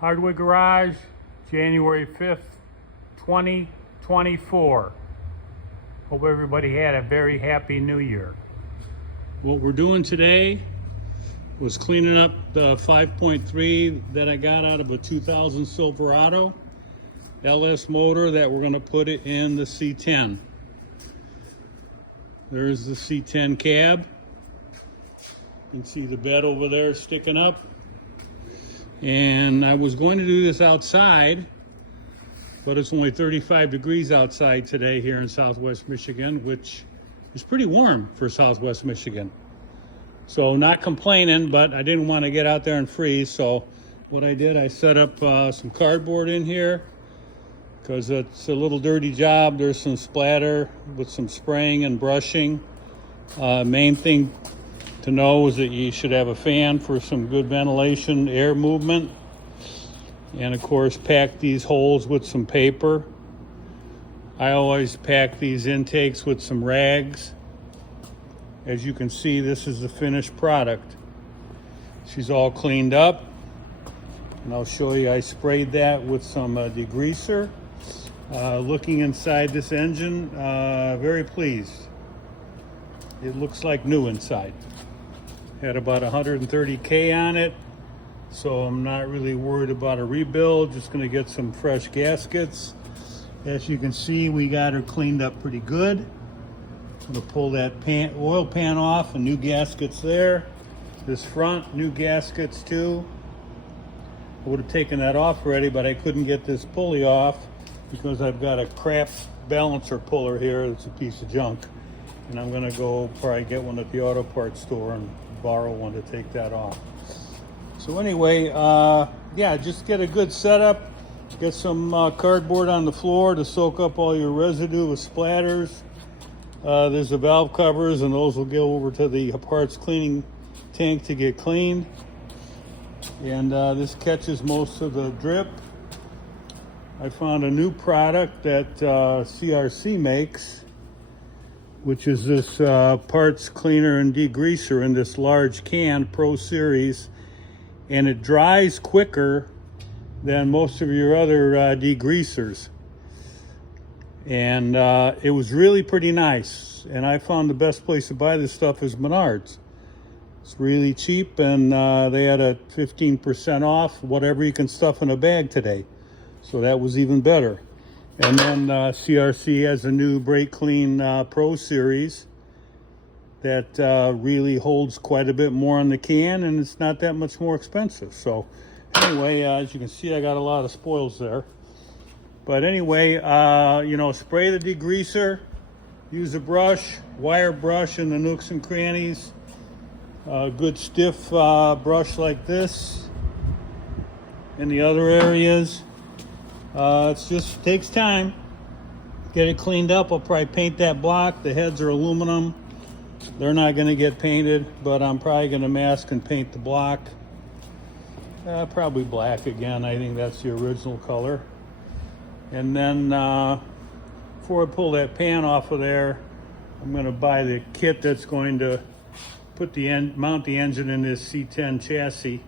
Hardwood Garage, January 5th, 2024. Hope everybody had a very happy new year. What we're doing today was cleaning up the 5.3 that I got out of a 2000 Silverado LS motor that we're going to put it in the C10. There's the C10 cab. You can see the bed over there sticking up. And I was going to do this outside, but it's only 35 degrees outside today here in Southwest Michigan, which is pretty warm for Southwest Michigan. So not complaining, but I didn't want to get out there and freeze. So what I did, I set up some cardboard in here because it's a little dirty job. There's some splatter with some spraying and brushing. Main thing to know is that you should have a fan for some good ventilation, air movement. And of course, pack these holes with some paper. I always pack these intakes with some rags. As you can see, this is the finished product. She's all cleaned up. And I'll show you, I sprayed that with some degreaser. Looking inside this engine, very pleased. It looks like new inside. Had about 130K on it, so I'm not really worried about a rebuild. Just gonna get some fresh gaskets. As you can see, we got her cleaned up pretty good. I'm gonna pull that oil pan off and new gaskets there. This front, new gaskets too. I would have taken that off already, but I couldn't get this pulley off because I've got a crap balancer puller here. It's a piece of junk. And I'm gonna go probably get one at the auto parts store and borrow one to take that off. So anyway, yeah, just get a good setup. Get some cardboard on the floor to soak up all your residue with splatters. There's the valve covers, and those will go over to the parts cleaning tank to get cleaned. And this catches most of the drip. I found a new product that CRC makes, which is this parts cleaner and degreaser in this large can, Pro Series, and it dries quicker than most of your other degreasers. And it was really pretty nice. And I found the best place to buy this stuff is Menards. It's really cheap, and they had a 15% off whatever you can stuff in a bag today. So that was even better. And then CRC has a new Brake Clean Pro Series that really holds quite a bit more on the can, and it's not that much more expensive. So anyway, as you can see, I got a lot of spoils there. But anyway, you know, spray the degreaser, use a brush, wire brush in the nooks and crannies. Good stiff brush like this in the other areas. It just takes time. Get it cleaned up. I'll probably paint that block. The heads are aluminum. They're not going to get painted, but I'm probably going to mask and paint the block. Probably black again. I think that's the original color. And then before I pull that pan off of there, I'm going to buy the kit that's going to put mount the engine in this C10 chassis,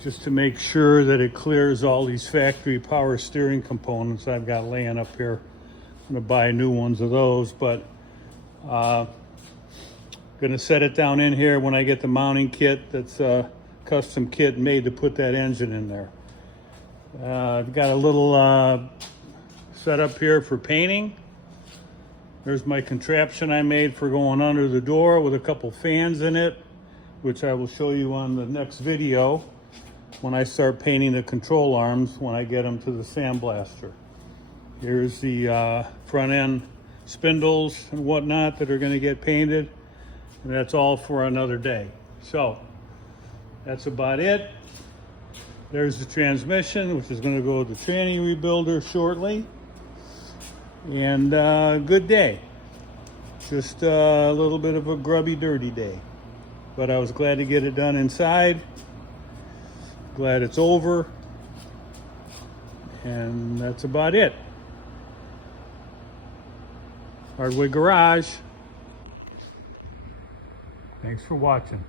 just to make sure that it clears all these factory power steering components I've got laying up here. I'm going to buy new ones of those, but going to set it down in here when I get the mounting kit. That's a custom kit made to put that engine in there. I've got a little setup here for painting. There's my contraption I made for going under the door with a couple fans in it, which I will show you on the next video when I start painting the control arms when I get them to the sandblaster. Here's the front end spindles and whatnot that are going to get painted, and that's all for another day. So that's about it. There's the transmission, which is going to go to the tranny rebuilder shortly. And good day. Just a little bit of a grubby, dirty day. But I was glad to get it done inside. Glad it's over. And that's about it. Hardwood Garage. Thanks for watching.